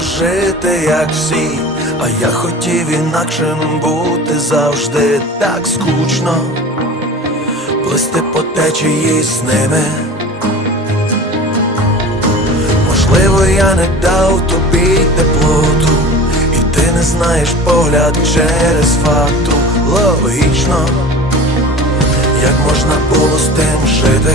жити, як всі, а я хотів інакшим бути завжди так скучно, плисти по течії з ними. Можливо, я не дав тобі теплоту, і ти не знаєш погляд через фату. Логічно, як можна було з тим жити.